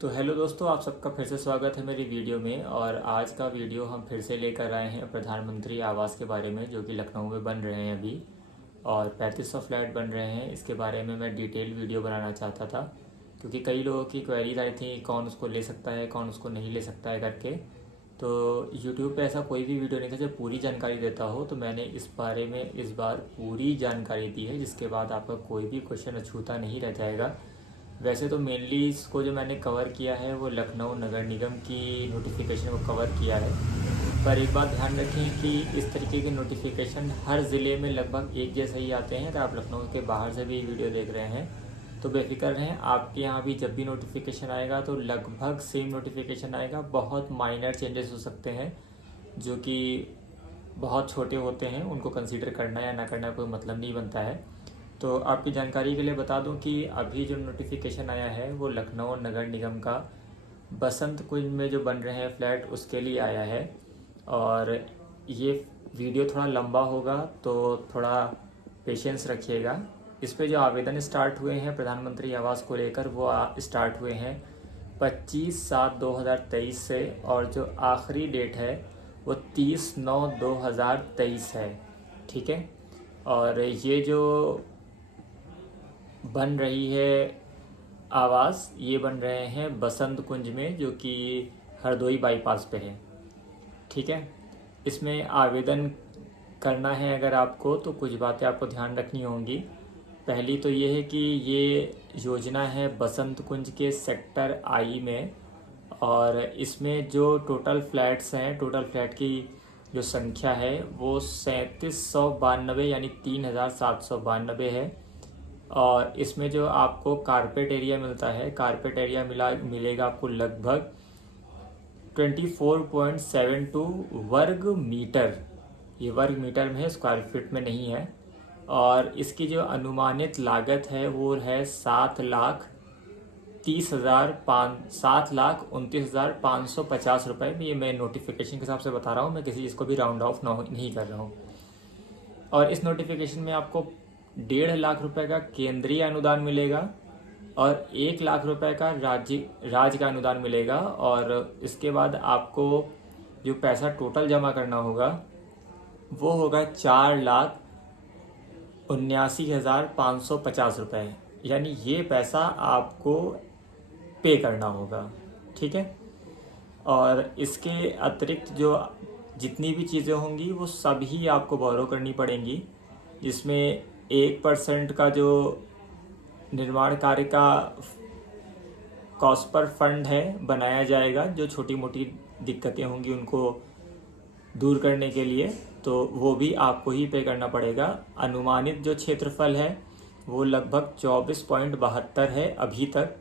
तो हेलो दोस्तों, आप सबका फिर से स्वागत है मेरी वीडियो में। और आज का वीडियो हम फिर से लेकर आए हैं प्रधानमंत्री आवास के बारे में, जो कि लखनऊ में बन रहे हैं अभी। और 3500 फ्लैट बन रहे हैं। इसके बारे में मैं डिटेल वीडियो बनाना चाहता था, क्योंकि कई लोगों की क्वेरीज आई थी कौन उसको ले सकता है, कौन उसको नहीं ले सकता है करके। तो यूट्यूब पे ऐसा कोई भी वीडियो नहीं था जो पूरी जानकारी देता हो, तो मैंने इस बारे में इस बार पूरी जानकारी दी है, जिसके बाद आपका कोई भी क्वेश्चन अछूता नहीं रह जाएगा। वैसे तो मेनली इसको जो मैंने कवर किया है वो लखनऊ नगर निगम की नोटिफिकेशन को कवर किया है। पर एक बात ध्यान रखें कि इस तरीके के नोटिफिकेशन हर ज़िले में लगभग एक जैसे ही आते हैं। अगर आप लखनऊ के बाहर से भी वीडियो देख रहे हैं तो बेफिक्र रहें, आपके यहाँ भी जब भी नोटिफिकेशन आएगा तो लगभग सेम नोटिफिकेशन आएगा। बहुत माइनर चेंजेस हो सकते हैं जो कि बहुत छोटे होते हैं, उनको कंसीडर करना या ना करना कोई मतलब नहीं बनता है। तो आपकी जानकारी के लिए बता दूं कि अभी जो नोटिफिकेशन आया है वो लखनऊ नगर निगम का बसंत कुंज में जो बन रहे हैं फ्लैट उसके लिए आया है। और ये वीडियो थोड़ा लंबा होगा तो थोड़ा पेशेंस रखिएगा। इस पे जो आवेदन स्टार्ट हुए हैं प्रधानमंत्री आवास को लेकर वो स्टार्ट हुए हैं 25/7/2023 से, और जो आखिरी डेट है वो 30/9/2023 है। ठीक है। और ये जो बन रही है आवास, ये बन रहे हैं बसंत कुंज में, जो कि हरदोई बाईपास पे है। ठीक है। इसमें आवेदन करना है अगर आपको तो कुछ बातें आपको ध्यान रखनी होंगी। पहली तो ये है कि ये योजना है बसंत कुंज के सेक्टर आई में, और इसमें जो टोटल फ्लैट्स हैं, टोटल फ्लैट की जो संख्या है वो 3792 यानी 3792 है। और इसमें जो आपको कारपेट एरिया मिलता है, कारपेट एरिया मिलेगा आपको लगभग 24.72 वर्ग मीटर। ये वर्ग मीटर में है, स्क्वायर फीट में नहीं है। और इसकी जो अनुमानित लागत है वो है 7,29,550 रुपये। ये मैं नोटिफिकेशन के हिसाब से बता रहा हूँ, मैं किसी चीज़ को भी राउंड ऑफ नहीं कर रहा हूँ। और इस नोटिफिकेशन में आपको 1.5 लाख रुपए का केंद्रीय अनुदान मिलेगा और 1 लाख रुपए का राज्य का अनुदान मिलेगा। और इसके बाद आपको जो पैसा टोटल जमा करना होगा वो होगा 4,79,550 रुपये। यानी ये पैसा आपको पे करना होगा। ठीक है। और इसके अतिरिक्त जो जितनी भी चीज़ें होंगी वो सभी आपको बोरो करनी पड़ेंगी, जिसमें 1% का जो निर्माण कार्य का कॉस्ट पर फंड है बनाया जाएगा, जो छोटी मोटी दिक्कतें होंगी उनको दूर करने के लिए, तो वो भी आपको ही पे करना पड़ेगा। अनुमानित जो क्षेत्रफल है वो लगभग 24.72 है अभी तक,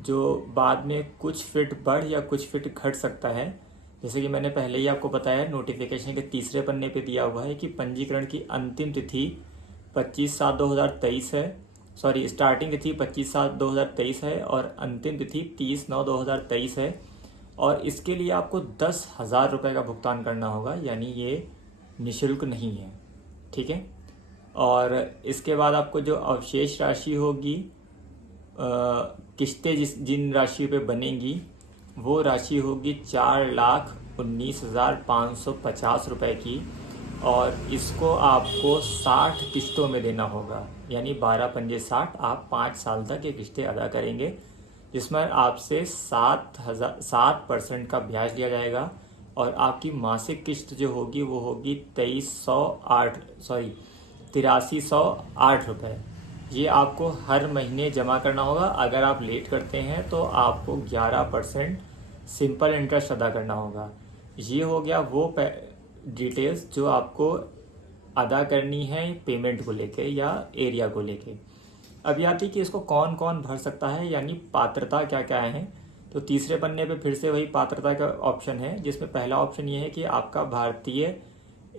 जो बाद में कुछ फिट बढ़ या कुछ फिट घट सकता है। जैसे कि मैंने पहले ही आपको बताया, नोटिफिकेशन के तीसरे पन्ने पे दिया हुआ है कि पंजीकरण की अंतिम तिथि 25/7/2023 है। सॉरी, स्टार्टिंग तिथि 25/7/2023 है और अंतिम तिथि 30/9/2023 है। और इसके लिए आपको 10,000 रुपये का भुगतान करना होगा, यानी ये निःशुल्क नहीं है। ठीक है। और इसके बाद आपको जो अवशेष राशि होगी, किस्तें जिन राशि पे बनेंगी वो राशि होगी 4,19,550 रुपये की। और इसको आपको 60 किस्तों में देना होगा, यानी 12×5 = 60। आप 5 साल तक ये किस्तें अदा करेंगे, जिसमें आपसे 7% का ब्याज लिया जाएगा। और आपकी मासिक किस्त जो होगी वो होगी 8308 रुपये। ये आपको हर महीने जमा करना होगा। अगर आप लेट करते हैं तो आपको 11% सिंपल इंटरेस्ट अदा करना होगा। ये हो गया वो डिटेल्स जो आपको अदा करनी है पेमेंट को लेके या एरिया को लेके। अब आती कि इसको कौन कौन भर सकता है, यानी पात्रता क्या क्या है। तो तीसरे पन्ने पे फिर से वही पात्रता का ऑप्शन है, जिसमें पहला ऑप्शन ये है कि आपका भारतीय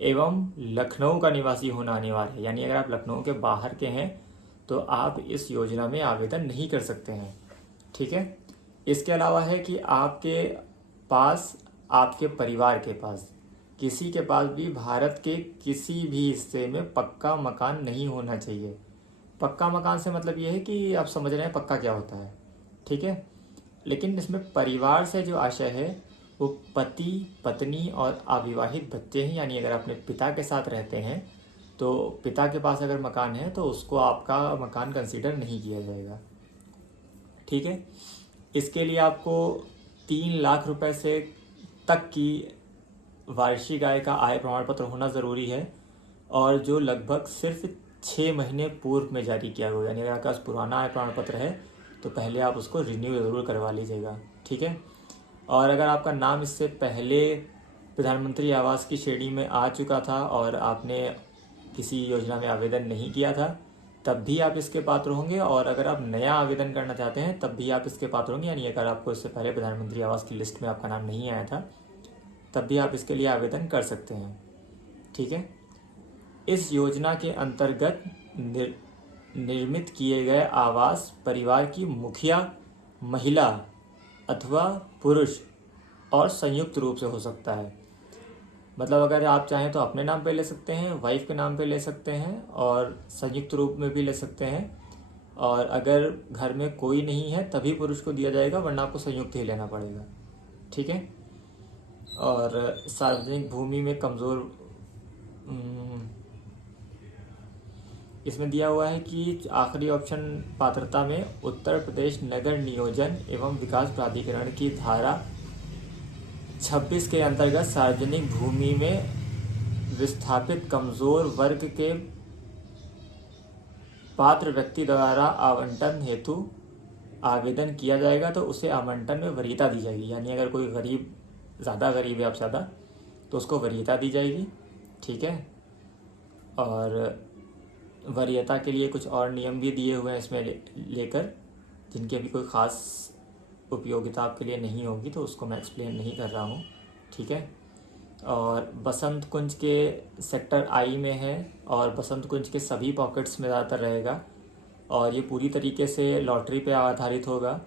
एवं लखनऊ का निवासी होना अनिवार्य है। यानी अगर आप लखनऊ के बाहर के हैं तो आप इस योजना में आवेदन नहीं कर सकते हैं। ठीक है। इसके अलावा है कि आपके पास, आपके परिवार के पास, किसी के पास भी भारत के किसी भी हिस्से में पक्का मकान नहीं होना चाहिए। पक्का मकान से मतलब ये है कि आप समझ रहे हैं पक्का क्या होता है। ठीक है। लेकिन इसमें परिवार से जो आशय है वो पति, पत्नी और अविवाहित बच्चे हैं। यानी अगर अपने पिता के साथ रहते हैं तो पिता के पास अगर मकान है तो उसको आपका मकान कंसीडर नहीं किया जाएगा। ठीक है, इसके लिए आपको 3 लाख रुपए से तक की वार्षिक आय का आय प्रमाण पत्र होना ज़रूरी है, और जो लगभग सिर्फ 6 महीने पूर्व में जारी किया हुआ। यानी अगर आपके पास पुराना आय प्रमाण पत्र है तो पहले आप उसको रिन्यू ज़रूर करवा लीजिएगा। ठीक है, और अगर आपका नाम इससे पहले प्रधानमंत्री आवास की श्रेणी में आ चुका था और आपने किसी योजना में आवेदन नहीं किया था तब भी आप इसके पात्र होंगे, और अगर आप नया आवेदन करना चाहते हैं तब भी आप इसके पात्र होंगे। यानी अगर आपको इससे पहले प्रधानमंत्री आवास की लिस्ट में आपका नाम नहीं आया था तब भी आप इसके लिए आवेदन कर सकते हैं। ठीक है, इस योजना के अंतर्गत निर्मित किए गए आवास परिवार की मुखिया, महिला अथवा पुरुष और संयुक्त रूप से हो सकता है। मतलब अगर आप चाहें तो अपने नाम पे ले सकते हैं, वाइफ के नाम पे ले सकते हैं, और संयुक्त रूप में भी ले सकते हैं। और अगर घर में कोई नहीं है तभी पुरुष को दिया जाएगा, वरना आपको संयुक्त ही लेना पड़ेगा। ठीक है, और सार्वजनिक भूमि में कमज़ोर, इसमें दिया हुआ है कि आखिरी ऑप्शन पात्रता में उत्तर प्रदेश नगर नियोजन एवं विकास प्राधिकरण की धारा 26 के अंतर्गत सार्वजनिक भूमि में विस्थापित कमजोर वर्ग के पात्र व्यक्ति द्वारा आवंटन हेतु आवेदन किया जाएगा तो उसे आवंटन में वरीयता दी जाएगी। यानी अगर कोई गरीब, ज़्यादा गरीब है आप ज़्यादा, तो उसको वरीयता दी जाएगी। ठीक है, और वरीयता के लिए कुछ और नियम भी दिए हुए हैं इसमें लेकर, जिनकी अभी कोई ख़ास उपयोगिता आपके लिए नहीं होगी, तो उसको मैं एक्सप्लेन नहीं कर रहा हूँ। ठीक है, और बसंत कुंज के सेक्टर आई में है, और बसंत कुंज के सभी पॉकेट्स में ज़्यादातर रहेगा, और ये पूरी तरीके से लॉटरी पे आधारित होगा।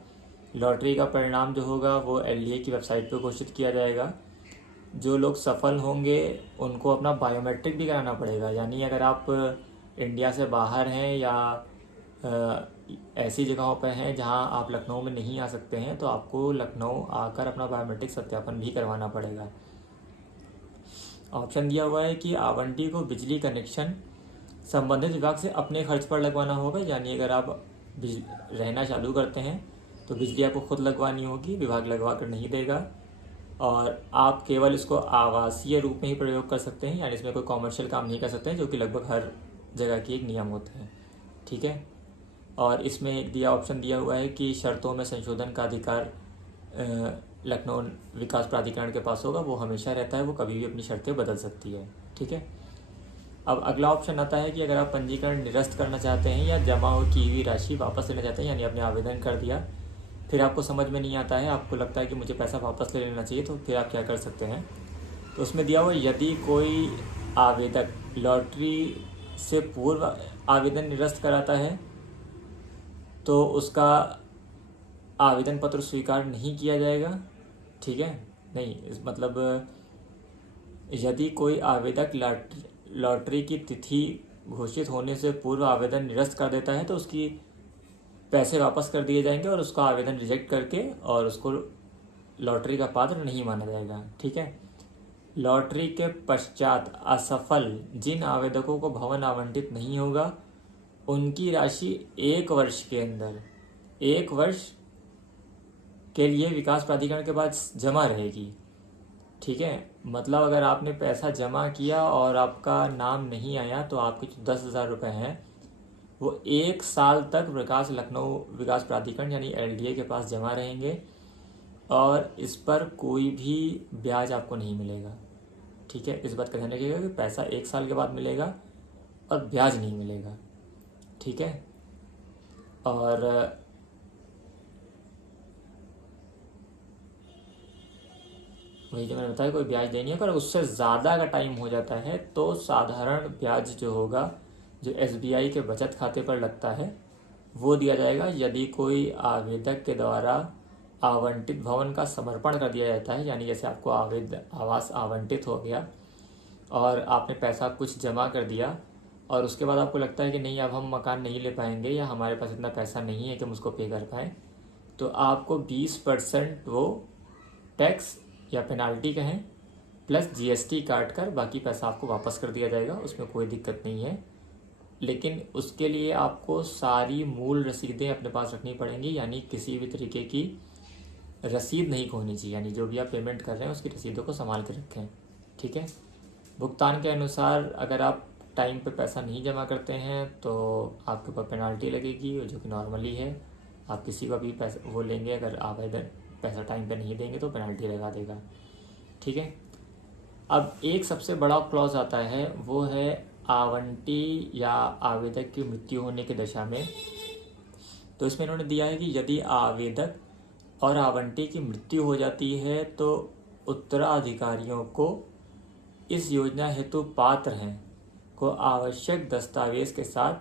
लॉटरी का परिणाम जो होगा वो LDA की वेबसाइट पे घोषित किया जाएगा। जो लोग सफल होंगे उनको अपना बायोमेट्रिक भी कराना पड़ेगा। यानी अगर आप इंडिया से बाहर हैं या ऐसी जगहों पर हैं जहां आप लखनऊ में नहीं आ सकते हैं, तो आपको लखनऊ आकर अपना बायोमेट्रिक सत्यापन भी करवाना पड़ेगा। ऑप्शन दिया हुआ है कि आवंटी को बिजली कनेक्शन संबंधित विभाग से अपने खर्च पर लगवाना होगा। यानी अगर आप रहना चालू करते हैं तो बिजली आपको खुद लगवानी होगी, विभाग लगवा कर नहीं देगा। और आप केवल इसको आवासीय रूप में ही प्रयोग कर सकते हैं, यानी इसमें कोई कॉमर्शियल काम नहीं कर सकते हैं, जो कि लगभग हर जगह की एक नियम होते हैं। ठीक है, और इसमें एक ऑप्शन दिया हुआ है कि शर्तों में संशोधन का अधिकार लखनऊ विकास प्राधिकरण के पास होगा। वो हमेशा रहता है, वो कभी भी अपनी शर्तें बदल सकती है। ठीक है, अब अगला ऑप्शन आता है कि अगर आप पंजीकरण निरस्त करना चाहते हैं या जमा की हुई राशि वापस लेना चाहते हैं, यानी आपने आवेदन कर दिया फिर आपको समझ में नहीं आता है, आपको लगता है कि मुझे पैसा वापस ले लेना चाहिए, तो फिर आप क्या कर सकते हैं। तो उसमें दिया हुआ यदि कोई आवेदक लॉटरी से पूर्व आवेदन निरस्त कराता है तो उसका आवेदन पत्र स्वीकार नहीं किया जाएगा। ठीक है, नहीं मतलब यदि कोई आवेदक लॉटरी की तिथि घोषित होने से पूर्व आवेदन निरस्त कर देता है तो उसकी पैसे वापस कर दिए जाएंगे और उसका आवेदन रिजेक्ट करके और उसको लॉटरी का पात्र नहीं माना जाएगा। ठीक है, लॉटरी के पश्चात असफल जिन आवेदकों को भवन आवंटित नहीं होगा उनकी राशि 1 वर्ष के अंदर 1 वर्ष के लिए विकास प्राधिकरण के पास जमा रहेगी। ठीक है, मतलब अगर आपने पैसा जमा किया और आपका नाम नहीं आया तो आपके जो 10,000 रुपये हैं वो 1 साल तक लखनऊ विकास प्राधिकरण यानी LDA के पास जमा रहेंगे, और इस पर कोई भी ब्याज आपको नहीं मिलेगा। ठीक है, इस बात का ध्यान रखिएगा कि पैसा 1 साल के बाद मिलेगा और ब्याज नहीं मिलेगा। ठीक है, और वही जो मैंने बताया कोई ब्याज देनी है, पर उससे ज़्यादा का टाइम हो जाता है तो साधारण ब्याज जो होगा जो SBI के बचत खाते पर लगता है वो दिया जाएगा। यदि कोई आवेदक के द्वारा आवंटित भवन का समर्पण कर दिया जाता है, यानी जैसे आपको आवास आवंटित हो गया और आपने पैसा कुछ जमा कर दिया और उसके बाद आपको लगता है कि नहीं अब हम मकान नहीं ले पाएंगे या हमारे पास इतना पैसा नहीं है कि हम उसको पे कर पाएँ, तो आपको 20% वो टैक्स या पेनाल्टी कहें प्लस जीएसटी काट कर बाकी पैसा आपको वापस कर दिया जाएगा, उसमें कोई दिक्कत नहीं है। लेकिन उसके लिए आपको सारी मूल रसीदें अपने पास रखनी पड़ेंगी, यानी किसी भी तरीके की रसीद नहीं खोनी चाहिए, यानी जो भी आप पेमेंट कर रहे हैं उसकी रसीदों को संभाल के रखें, ठीक है। भुगतान के अनुसार अगर आप टाइम पे पैसा नहीं जमा करते हैं तो आपके ऊपर पेनाल्टी लगेगी, जो कि नॉर्मली है। आप किसी का भी पैसा वो लेंगे, अगर आप इधर पैसा टाइम पे नहीं देंगे तो पेनाल्टी लगा देगा, ठीक है। अब एक सबसे बड़ा क्लॉज आता है, वो है आवंटी या आवेदक की मृत्यु होने की दशा में। तो इसमें इन्होंने दिया है कि यदि आवेदक और आवंटी की मृत्यु हो जाती है तो उत्तराधिकारियों को इस योजना हेतु पात्र हैं को आवश्यक दस्तावेज के साथ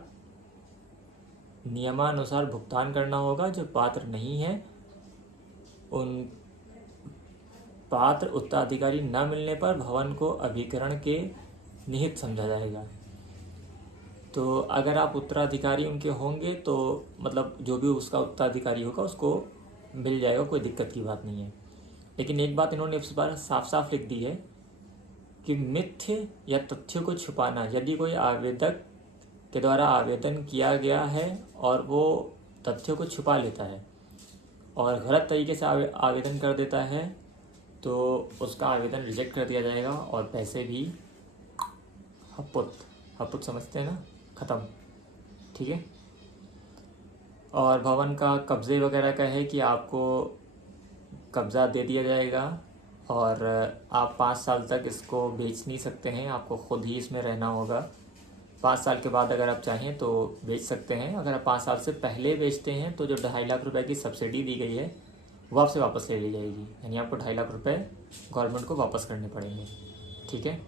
नियमानुसार भुगतान करना होगा। जो पात्र नहीं है उन पात्र उत्तराधिकारी न मिलने पर भवन को अभिकरण के निहित समझा जाएगा। तो अगर आप उत्तराधिकारी उनके होंगे तो मतलब जो भी उसका उत्तराधिकारी होगा उसको मिल जाएगा, कोई दिक्कत की बात नहीं है। लेकिन एक बात इन्होंने इस बार साफ साफ लिख दी है कि मिथ्य या तथ्यों को छुपाना, यदि कोई आवेदक के द्वारा आवेदन किया गया है और वो तथ्यों को छुपा लेता है और गलत तरीके से आवेदन कर देता है तो उसका आवेदन रिजेक्ट कर दिया जाएगा और पैसे भी हपुत समझते हैं ना, ख़त्म, ठीक है। और भवन का कब्जे वगैरह का है कि आपको कब्ज़ा दे दिया जाएगा और आप 5 साल तक इसको बेच नहीं सकते हैं, आपको ख़ुद ही इसमें रहना होगा। 5 साल के बाद अगर आप चाहें तो बेच सकते हैं। अगर आप 5 साल से पहले बेचते हैं तो जो 2.5 लाख रुपए की सब्सिडी दी गई है वो आपसे वापस ले ली जाएगी, यानी आपको 2.5 लाख रुपए गवर्नमेंट को वापस करने पड़ेंगे, ठीक है।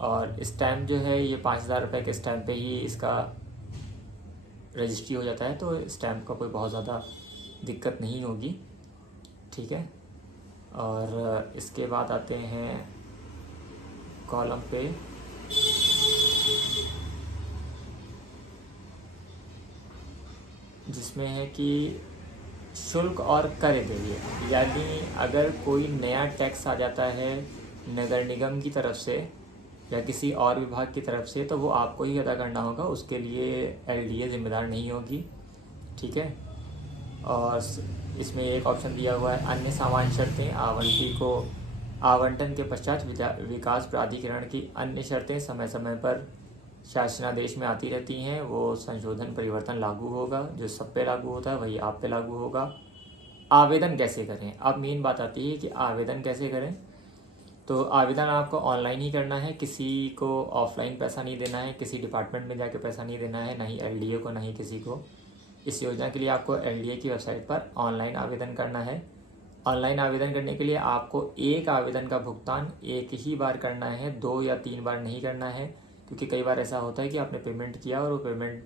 और स्टैम्प जो है ये 5,000 रुपये के स्टैम्प पे ही इसका रजिस्ट्री हो जाता है, तो स्टैम्प का कोई बहुत ज़्यादा दिक्कत नहीं होगी, ठीक है। और इसके बाद आते हैं कॉलम पे जिसमें है कि शुल्क और कर देंगे, यानी अगर कोई नया टैक्स आ जाता है नगर निगम की तरफ से या किसी और विभाग की तरफ से तो वो आपको ही अदा करना होगा, उसके लिए एलडीए जिम्मेदार नहीं होगी, ठीक है। और इसमें एक ऑप्शन दिया हुआ है अन्य सामान्य शर्तें, आवंटी को आवंटन के पश्चात विकास प्राधिकरण की अन्य शर्तें समय समय पर शासनादेश में आती रहती हैं, वो संशोधन परिवर्तन लागू होगा, जो सब पे लागू होता है वही आप पे लागू होगा। आवेदन कैसे करें, अब मेन बात आती है कि आवेदन कैसे करें। तो आवेदन आपको ऑनलाइन ही करना है, किसी को ऑफलाइन पैसा नहीं देना है, किसी डिपार्टमेंट में जाके पैसा नहीं देना है, ना ही एलडीए को, ना ही किसी को। इस योजना के लिए आपको एलडीए की वेबसाइट पर ऑनलाइन आवेदन करना है। ऑनलाइन आवेदन करने के लिए आपको एक आवेदन का भुगतान एक ही बार करना है, 2 या 3 बार नहीं करना है, क्योंकि कई बार ऐसा होता है कि आपने पेमेंट किया और वो पेमेंट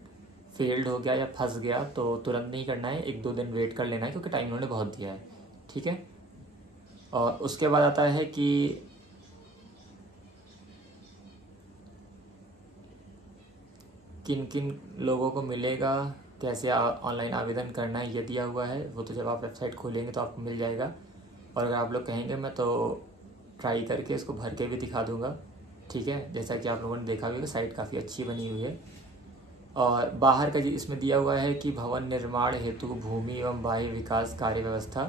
फेल्ड हो गया या फंस गया, तो तुरंत नहीं करना है, 1-2 दिन वेट कर लेना है, क्योंकि टाइम उन्होंने बहुत दिया है, ठीक है। और उसके बाद आता है कि किन किन लोगों को मिलेगा, कैसे ऑनलाइन आवेदन करना है, ये दिया हुआ है। वो तो जब आप वेबसाइट खोलेंगे तो आपको मिल जाएगा, और अगर आप लोग कहेंगे मैं तो ट्राई करके इसको भर के भी दिखा दूंगा, ठीक है। जैसा कि आप लोगों ने देखा होगा साइट काफ़ी अच्छी बनी हुई है। और बाहर का इसमें दिया हुआ है कि भवन निर्माण हेतु भूमि एवं बाह्य विकास कार्य व्यवस्था,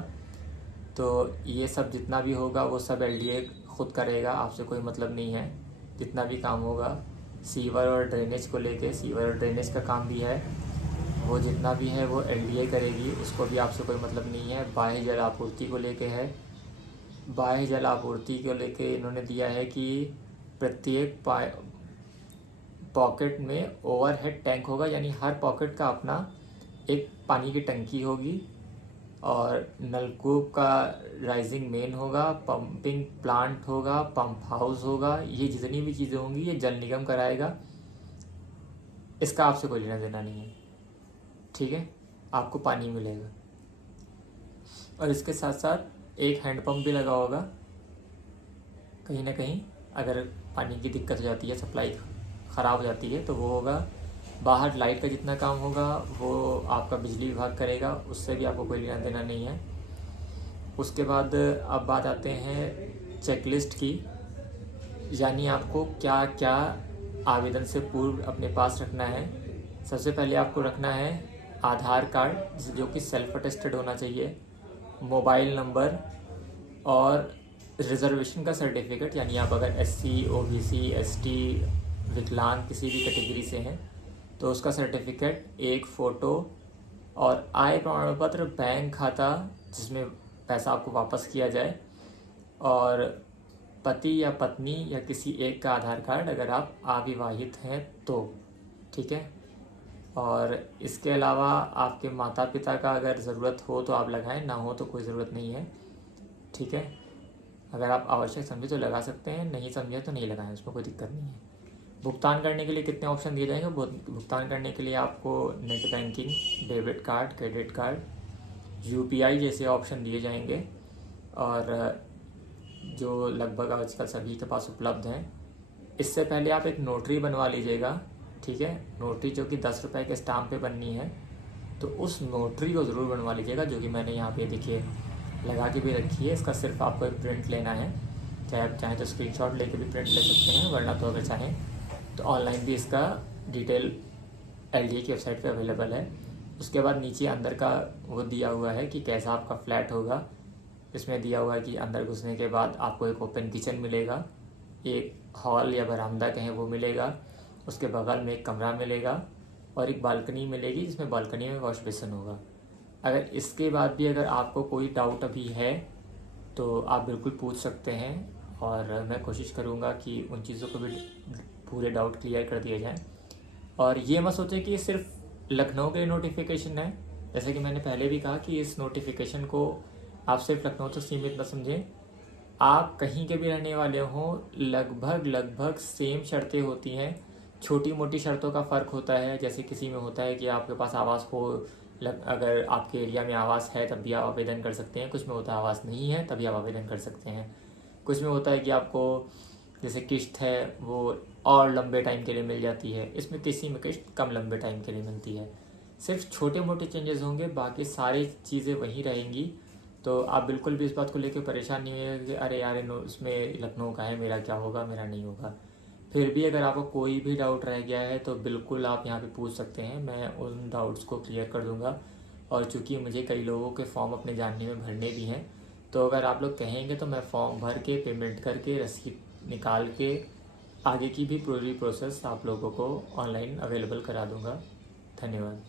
तो ये सब जितना भी होगा वो सब एलडीए खुद करेगा, आपसे कोई मतलब नहीं है। जितना भी काम होगा सीवर और ड्रेनेज को लेके, सीवर और ड्रेनेज का काम भी है, वो जितना भी है वो एलडीए करेगी, उसको भी आपसे कोई मतलब नहीं है। बाह्य जल आपूर्ति को लेके है, बाह्य जल आपूर्ति को लेके इन्होंने दिया है कि प्रत्येक पॉकेट में ओवरहेड टैंक होगा, यानी हर पॉकेट का अपना एक पानी की टंकी होगी, और नलकूप का राइजिंग मेन होगा, पंपिंग प्लांट होगा, पंप हाउस होगा, ये जितनी भी चीज़ें होंगी ये जल निगम कराएगा, इसका आपसे कोई लेना देना नहीं है, ठीक है। आपको पानी मिलेगा, और इसके साथ साथ एक हैंडपम्प भी लगा होगा, कहीं ना कहीं अगर पानी की दिक्कत हो जाती है, सप्लाई ख़राब हो जाती है तो वो होगा। बाहर लाइट का जितना काम होगा वो आपका बिजली विभाग करेगा, उससे भी आपको कोई लेना देना नहीं है। उसके बाद अब बात आते हैं चेकलिस्ट की, यानी आपको क्या क्या आवेदन से पूर्व अपने पास रखना है। सबसे पहले आपको रखना है आधार कार्ड, जो कि सेल्फ अटेस्टेड होना चाहिए, मोबाइल नंबर और रिजर्वेशन का सर्टिफिकेट, यानी आप अगर SC OBC ST विकलांग किसी भी कैटेगरी से हैं तो उसका सर्टिफिकेट, एक फ़ोटो और आय प्रमाण पत्र, बैंक खाता जिसमें पैसा आपको वापस किया जाए, और पति या पत्नी या किसी एक का आधार कार्ड अगर आप अविवाहित हैं तो, ठीक है। और इसके अलावा आपके माता पिता का अगर ज़रूरत हो तो आप लगाएं, ना हो तो कोई ज़रूरत नहीं है, ठीक है। अगर आप आवश्यक समझे तो लगा सकते हैं, नहीं समझे तो नहीं लगाएं, उसमें कोई दिक्कत नहीं है। भुगतान करने के लिए कितने ऑप्शन दिए जाएंगे? भुगतान करने के लिए आपको net banking, debit card, credit card, UPI जैसे ऑप्शन दिए जाएंगे, और जो लगभग आजकल सभी के पास उपलब्ध हैं। इससे पहले आप एक नोटरी बनवा लीजिएगा, ठीक है। नोटरी जो कि 10 रुपये के स्टाम्प पे बननी है, तो उस नोटरी को ज़रूर बनवा लीजिएगा, जो कि मैंने यहाँ पे देखिए लगा के भी रखी है। इसका सिर्फ आपको एक प्रिंट लेना है, चाहे आप चाहें तो स्क्रीनशॉट लेके भी प्रिंट ले सकते हैं, वरना तो अगर चाहें तो ऑनलाइन भी इसका डिटेल LDA की वेबसाइट पे अवेलेबल है। उसके बाद नीचे अंदर का वो दिया हुआ है कि कैसा आपका फ्लैट होगा। इसमें दिया हुआ है कि अंदर घुसने के बाद आपको एक ओपन किचन मिलेगा, एक हॉल या बरामदा कहें वो मिलेगा, उसके बगल में एक कमरा मिलेगा और एक बालकनी मिलेगी, जिसमें बालकनी में वॉश बेसिन होगा। अगर इसके बाद भी अगर आपको कोई डाउट अभी है तो आप बिल्कुल पूछ सकते हैं, और मैं कोशिश करूँगा कि उन चीज़ों को भी पूरे डाउट क्लियर कर दिए जाएँ। और ये मत सोचें कि सिर्फ लखनऊ के नोटिफिकेशन है, जैसे कि मैंने पहले भी कहा कि इस नोटिफिकेशन को आप सिर्फ लखनऊ तक सीमित न समझें। आप कहीं के भी रहने वाले हों, लगभग सेम शर्तें होती हैं। छोटी मोटी शर्तों का फ़र्क होता है, जैसे किसी में होता है कि आपके पास आवास हो, अगर आपके एरिया में आवास है तब भी आप आवेदन कर सकते हैं। कुछ में होता है आवास नहीं है तभी आप आवेदन कर सकते हैं। कुछ में होता है कि आपको जैसे किश्त है वो और लंबे टाइम के लिए मिल जाती है, इसमें किसी में किश्त कम लंबे टाइम के लिए मिलती है। सिर्फ छोटे मोटे चेंजेस होंगे, बाकी सारी चीज़ें वहीं रहेंगी। तो आप बिल्कुल भी इस बात को लेकर परेशान नहीं होइएगा कि अरे यार इसमें लखनऊ का है, मेरा क्या होगा, मेरा नहीं होगा। फिर भी अगर आपको कोई भी डाउट रह गया है तो बिल्कुल आप यहाँ पे पूछ सकते हैं, मैं उन डाउट्स को क्लियर कर दूँगा। और चूँकि मुझे कई लोगों के फॉर्म अपने जानने में भरने भी हैं, तो अगर आप लोग कहेंगे तो मैं फॉर्म भर के, पेमेंट करके, रसीद निकाल के आगे की भी पूरी प्रोसेस आप लोगों को ऑनलाइन अवेलेबल करा दूँगा। धन्यवाद।